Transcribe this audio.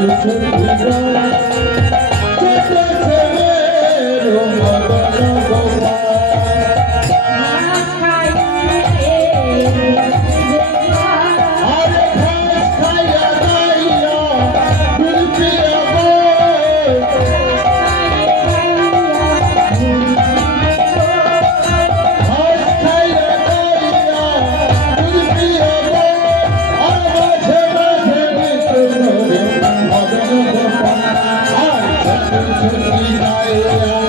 你说的话。yeah.